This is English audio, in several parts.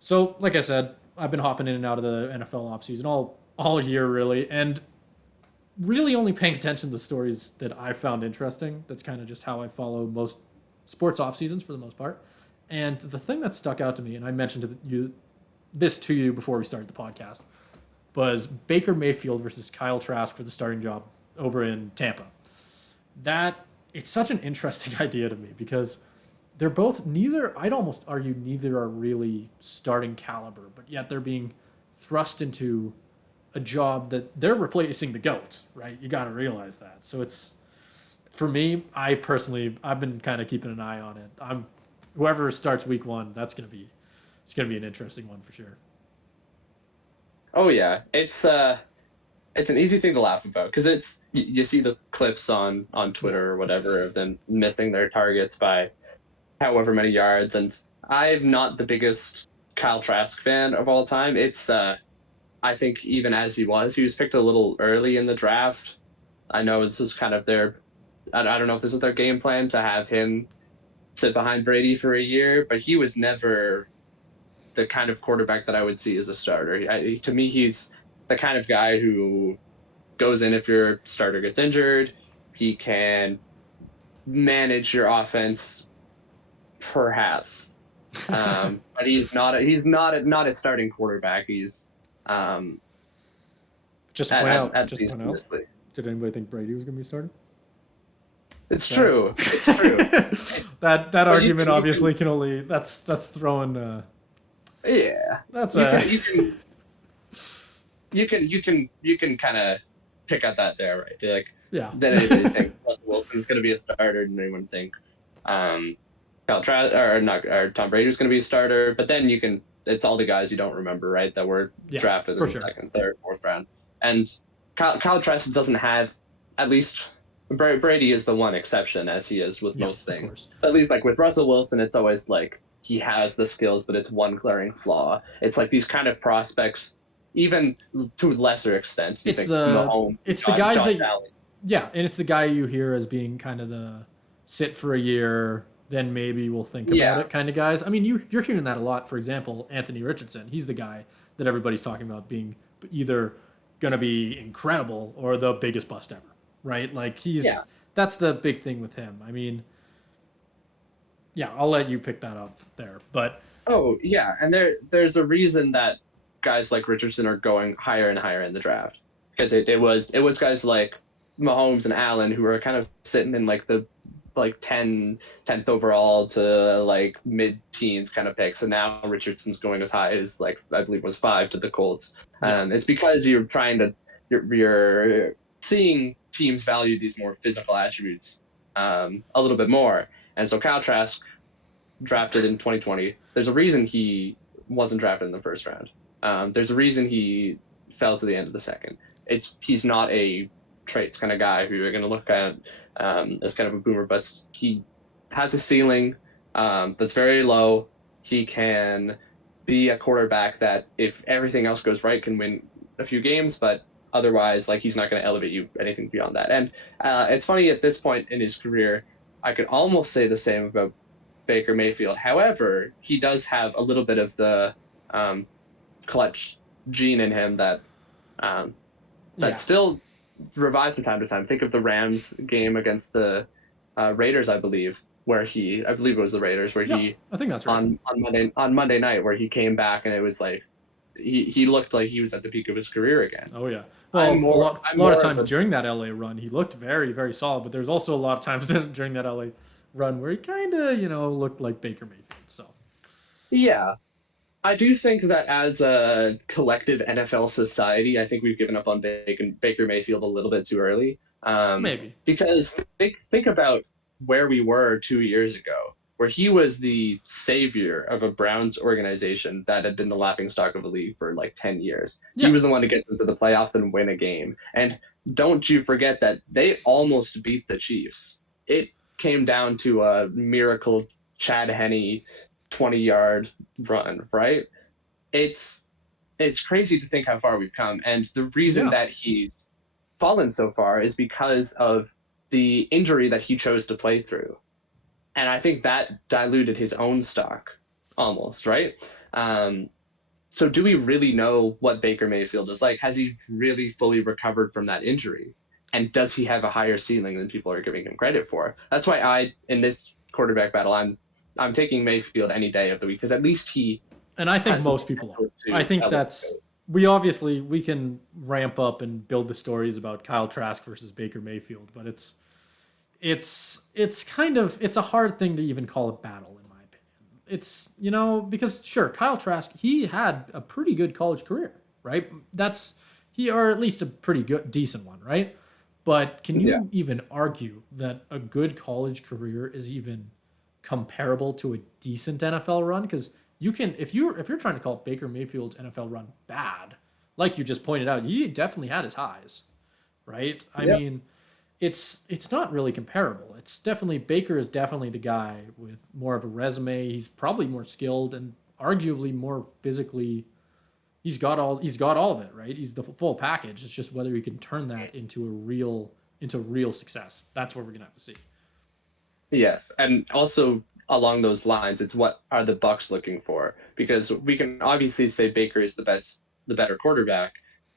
So, like I said, I've been hopping in and out of the NFL offseason all year really, and really only paying attention to the stories that I found interesting. That's kind of just how I follow most sports off seasons for the most part. And the thing that stuck out to me, and I mentioned to you before we started the podcast, was Baker Mayfield versus Kyle Trask for the starting job over in Tampa. That it's such an interesting idea to me because they're both neither. I'd almost argue neither are really starting caliber, but yet they're being thrust into a job that they're replacing the goats, right? You got to realize that. So it's for me. I've been kind of keeping an eye on it. I'm whoever starts week one. It's gonna be an interesting one for sure. Oh yeah, it's an easy thing to laugh about because you see the clips on Yeah. Twitter or whatever of them missing their targets by however many yards, and I'm not the biggest Kyle Trask fan of all time. It's I think even as he was picked a little early in the draft. I know this is kind of their I don't know if this is their game plan to have him sit behind Brady for a year, but he was never the kind of quarterback that I would see as a starter. To me, he's the kind of guy who goes in if your starter gets injured. He can manage your offense, perhaps, but he's not a starting quarterback. He's at Just to least point in out, this league. did anybody think Brady was gonna be starting? It's Sad. true. It's true. That But argument you can obviously can only that's throwing yeah that's you a can you can you can kind of pick at that there, right? Like, yeah. then anybody think Russell Wilson's going to be a starter, and anyone think um, or not, or Tom Brady's going to be a starter. But then it's all the guys you don't remember, right? That were Yeah, drafted in for the sure. second, third, fourth round. And Kyle Trask doesn't have, at least Brady is the one exception, as he is with Yeah, most of things. course. At least like with Russell Wilson, it's always like he has the skills, but it's one glaring flaw. It's like these kind of prospects, even to a lesser extent, you think Mahomes, It's the guys Josh that Allen. yeah, and it's the guy you hear as being kind of the sit for a year, then maybe we'll think about Yeah, it kind of guys. I mean, you're hearing that a lot. For example, Anthony Richardson, he's the guy that everybody's talking about being either going to be incredible or the biggest bust ever, right? Like yeah. that's the big thing with him. I mean, yeah, I'll let you pick that up there, but Oh, yeah. And there's a reason that guys like Richardson are going higher and higher in the draft, because it was guys like Mahomes and Allen who are kind of sitting in like the like 10th overall to like mid-teens kind of picks, and now Richardson's going as high as, like, I believe it was 5 to the Colts. yeah, It's because you're seeing teams value these more physical attributes a little bit more. And so Kyle Trask, drafted in 2020. There's a reason he wasn't drafted in the first round. There's a reason he fell to the end of the second. He's not a traits kind of guy who you're going to look at as kind of a boomer bust. He has a ceiling that's very low. He can be a quarterback that, if everything else goes right, can win a few games, but otherwise, like, he's not going to elevate you anything beyond that. And it's funny, at this point in his career, I could almost say the same about Baker Mayfield. However, he does have a little bit of the um, clutch gene in him um, that yeah, still revives from time to time. Think of the Rams game against the Raiders, I believe it was the Raiders, where yeah. he I think that's right. on Monday night, where he came back, and it was like he looked like he was at the peak of his career again. Oh yeah. I'm Well, more a I'm lot of more of times a during that LA run, he looked very, very solid. But there's also a lot of times during that LA run where he kind of, looked like Baker Mayfield. So yeah. I do think that as a collective NFL society, I think we've given up on Baker Mayfield a little bit too early. maybe. Because think about where we were 2 years ago, where he was the savior of a Browns organization that had been the laughingstock of the league for like 10 years. He Yeah. was the one to get into the playoffs and win a game. And don't you forget that they almost beat the Chiefs. It came down to a miracle Chad Henne 20-yard run, right? It's it's crazy to think how far we've come, and the reason Yeah. that he's fallen so far is because of the injury that he chose to play through, and I think that diluted his own stock. almost, right? Um, so do we really know what Baker Mayfield is like? Has he really fully recovered from that injury? And does he have a higher ceiling than people are giving him credit for? That's why in this quarterback battle, I'm taking Mayfield any day of the week because at least he And I think has the most people are. potential I to think elevate. that's we can ramp up and build the stories about Kyle Trask versus Baker Mayfield, but it's kind of it's a hard thing to even call a battle in my opinion. It's because sure, Kyle Trask, he had a pretty good college career, right? That's he or at least a pretty good decent one, right? But can Yeah. you even argue that a good college career is even comparable to a decent NFL run? Because you can if you're trying to call Baker Mayfield's NFL run bad, like you just pointed out, he definitely had his highs, right? I Yep. mean, it's not really comparable. It's definitely Baker is definitely the guy with more of a resume. He's probably more skilled and arguably more physically. He's got all of it, right? He's the full package. It's just whether he can turn that into real success. That's what we're gonna have to see. Yes, and also along those lines, it's what are the Bucks looking for? Because we can obviously say Baker is the better quarterback,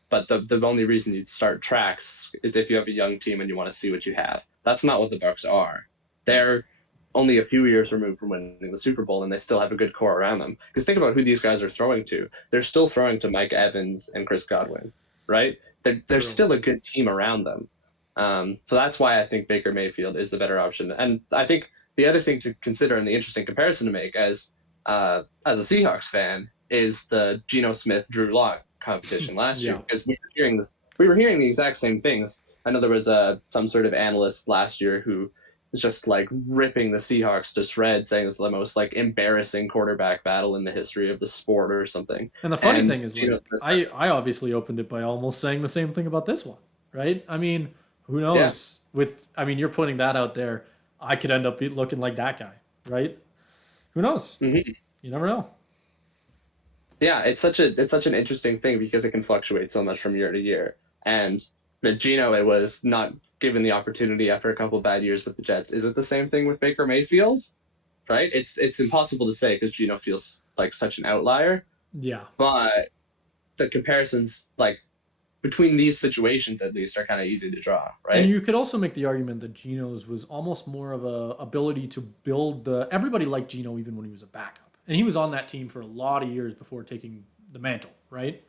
but the only reason you'd start Trax is if you have a young team and you want to see what you have. That's not what the Bucks are. They're only a few years removed from winning the Super Bowl, and they still have a good core around them. Because think about who these guys are throwing to. They're still throwing to Mike Evans and Chris Godwin, right? There's True. still a good team around them. So that's why I think Baker Mayfield is the better option. And I think the other thing to consider and the interesting comparison to make as a Seahawks fan is the Geno Smith Drew Lock competition last year Yeah. because we were hearing the exact same things. I know there was some sort of analyst last year who was just like ripping the Seahawks to shreds, saying it's the most like embarrassing quarterback battle in the history of the sport or something. And the funny And thing is, Geno like, Smith, I obviously opened it by almost saying the same thing about this one, right? I mean, who yeah, knows? You're putting that out there. I could end up looking like that guy, right? Who knows? mhm. You never know. Yeah, it's such an interesting thing because it can fluctuate so much from year to year. And with Geno, it was not given the opportunity after a couple of bad years with the Jets. Is it the same thing with Baker Mayfield? Right? It's impossible to say because Geno feels like such an outlier. Yeah. But the comparisons, like between these situations at least, are kind of easy to draw, And right? you could also make the argument that Geno's was almost more of a ability to build the. Everybody liked Geno even when he was a backup, and he was on that team for a lot of years before taking the mantle, right?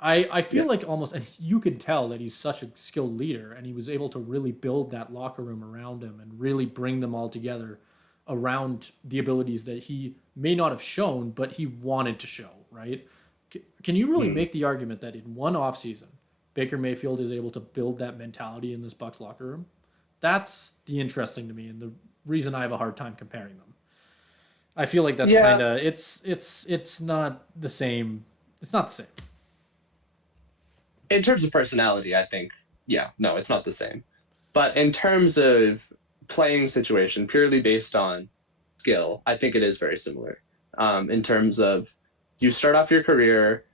I feel Yeah. like almost, and you can tell that he's such a skilled leader, and he was able to really build that locker room around him and really bring them all together around the abilities that he may not have shown, but he wanted to show, right? Can you really Hmm. make the argument that in one offseason, Baker Mayfield is able to build that mentality in this Bucks locker room? That's the interesting to me, and the reason I have a hard time comparing them. I feel like that's Yeah. kind of it's not the same. It's not the same. In terms of personality, I think, yeah, no, it's not the same. But in terms of playing situation, purely based on skill, I think it is very similar. In terms of you start off your career,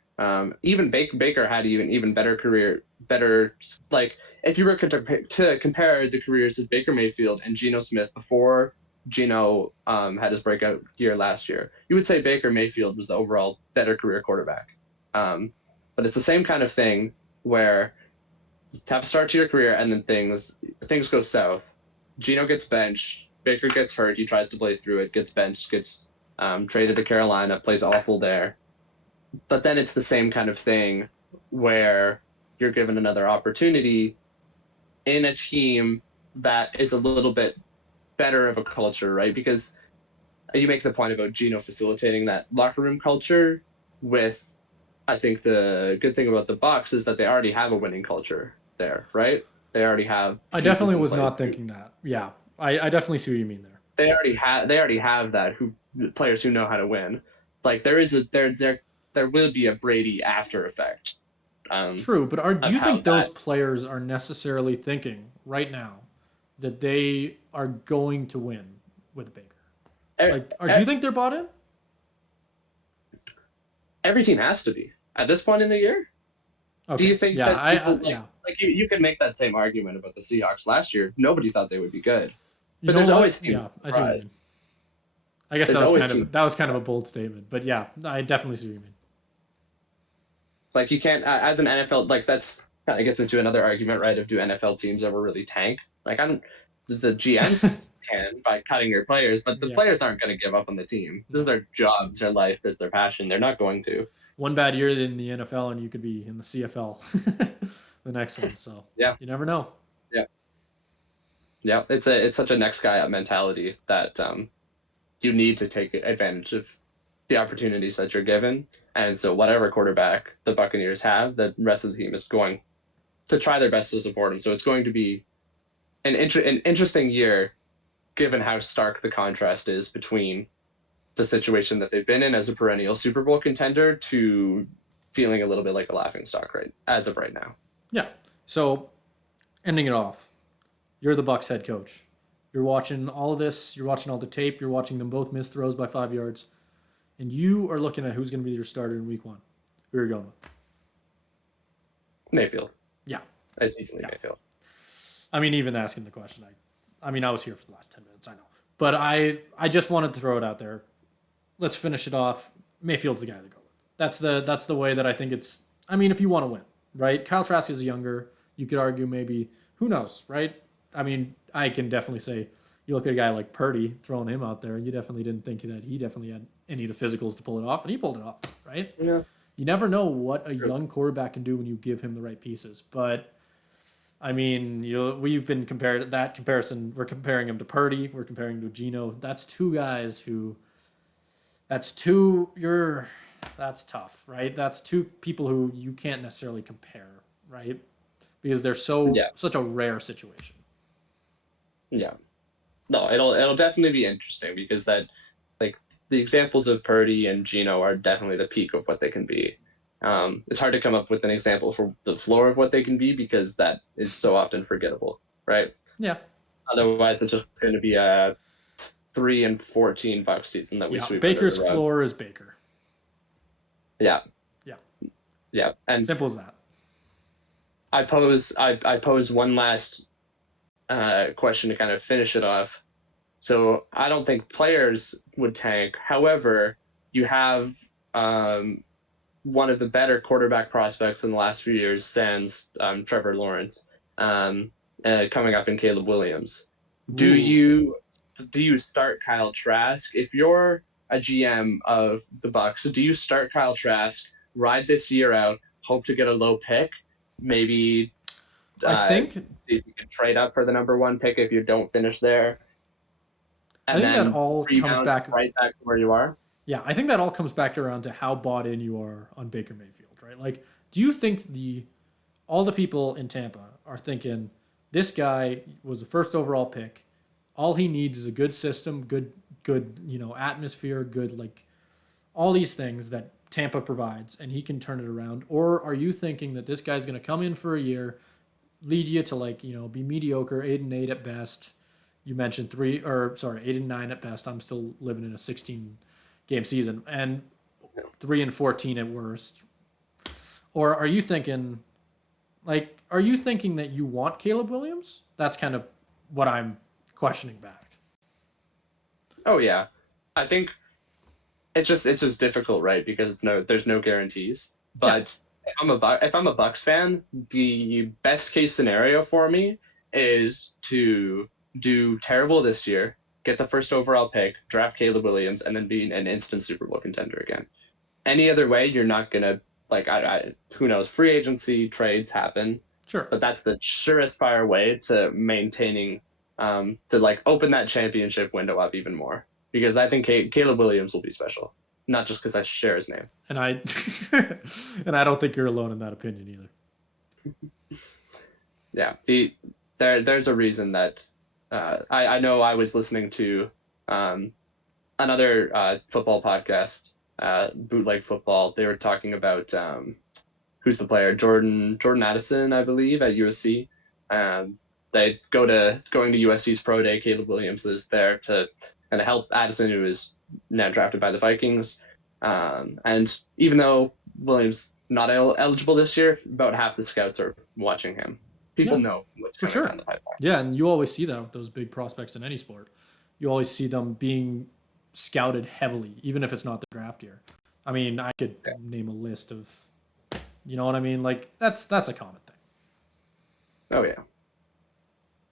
even Baker had even better career, better like if you were to compare the careers of Baker Mayfield and Geno Smith before Geno had his breakout year last year, you would say Baker Mayfield was the overall better career quarterback. Um, but it's the same kind of thing where you have a start to your career and then things go south. Geno gets benched. Baker gets hurt. He tries to play through it, gets benched, gets traded to Carolina, plays awful there. But then it's the same kind of thing where you're given another opportunity in a team that is a little bit better of a culture, right? Because you make the point about Geno facilitating that locker room culture with I think the good thing about the Bucks is that they already have a winning culture there, right? They already have I pieces definitely in was place. not thinking that. Yeah, I definitely see what you mean there. They already have that who players who know how to win. Like there will be a Brady after effect True, but do of you how think those that players are necessarily thinking right now that they are going to win with Baker? e- Like, or do e- you think they're bought in? every team has to be at this point in the year. Do Okay, you think yeah, that people like yeah. you can make that same argument about the Seahawks last year? Nobody thought they would be good, You but know there's always what? teams Yeah, I see what you mean. surprised. I guess There's always teams. that was kind of a bold statement, but yeah, I definitely see what you mean. Like you can't as an NFL, like that's kind of gets into another argument, right? Of do NFL teams ever really tank? Like I don't. The GMs can by cutting your players, but the Yeah. players aren't going to give up on the team. This is their job, it's their life, this is their passion. They're not going to. One bad year in the NFL and you could be in the CFL the next one. So Yeah, you never know. yeah, yeah. It's such a next guy up mentality that you need to take advantage of the opportunities that you're given. And so whatever quarterback the Buccaneers have, the rest of the team is going to try their best to support him. So it's going to be an interesting year, given how stark the contrast is between the situation that they've been in as a perennial Super Bowl contender to feeling a little bit like a laughingstock right as of right now. Yeah. So ending it off, you're the Bucks head coach. You're watching all of this. You're watching all the tape. You're watching them both miss throws by 5 yards, and you are looking at who's going to be your starter in Week 1. Who are you going with? Mayfield. Yeah. It's easily Mayfield. I mean, even asking the question, I mean, I was here for the last 10 minutes. I know, but I just wanted to throw it out there. Let's finish it off. Mayfield's the guy to go with. That's the way that I think it's. I mean, if you want to win, right? Kyle Trask is younger. You could argue maybe who knows, right? I mean, I can definitely say you look at a guy like Purdy, throwing him out there, and you definitely didn't think that he definitely had any of the physicals to pull it off, and he pulled it off, right? Yeah. You never know what a young quarterback can do when you give him the right pieces. But I mean, we've been compared that comparison. We're comparing him to Purdy. We're comparing him to Geno. That's two guys who. That's tough, right? That's two people who you can't necessarily compare, right? Because they're such a rare situation. Yeah. No, it'll definitely be interesting because that like the examples of Purdy and Geno are definitely the peak of what they can be. It's hard to come up with an example for the floor of what they can be because that is so often forgettable, right? Yeah. Otherwise, it's just going to be a 3-14 Bucs season that we sweep. Baker's floor is Baker. Yeah. Yeah. Yeah. And simple as that. I pose one last question to kind of finish it off. So I don't think players would tank. However, you have one of the better quarterback prospects in the last few years, sans Trevor Lawrence, coming up in Caleb Williams. Do you start Kyle Trask if you're a GM of the Bucs? Do you start Kyle Trask, ride this year out, hope to get a low pick, maybe? I think see if you can trade up for the number 1 pick if you don't finish there. And I think that all comes back right back to where you are. Yeah, I think that all comes back around to how bought in you are on Baker Mayfield, right? Like, do you think all the people in Tampa are thinking this guy was the first overall pick? All he needs is a good system, good atmosphere, good like all these things that Tampa provides, and he can turn it around? Or are you thinking that this guy's going to come in for a year, lead you to be mediocre, 8-8 at best? You mentioned 8-9 at best. I'm still living in a 16-game season, and 3-14 at worst. Or are you thinking that you want Caleb Williams? That's kind of what I'm questioning back. Oh yeah, I think it's just difficult, right? Because there's no guarantees. But if I'm a Bucs fan, the best case scenario for me is to do terrible this year, get the first overall pick, draft Caleb Williams, and then be an instant Super Bowl contender again. Any other way, you're not gonna who knows? Free agency, trades happen. Sure. But that's the surest fire way to maintaining, to open that championship window up even more. Because I think Caleb Williams will be special, not just because I share his name. And I don't think you're alone in that opinion either. Yeah, there's a reason that I know I was listening to another football podcast, Bootleg Football. They were talking about who's the player, Jordan Addison, I believe, at USC. They going to USC's pro day. Caleb Williams is there to kind of help Addison, who is now drafted by the Vikings. And even though Williams not eligible this year, about half the scouts are watching him. People know what's coming down the pipeline. Yeah, and you always see that with those big prospects in any sport. You always see them being scouted heavily, even if it's not the draft year. I mean, I could Yeah. name a list of, you know what I mean? Like that's a common thing. Oh yeah.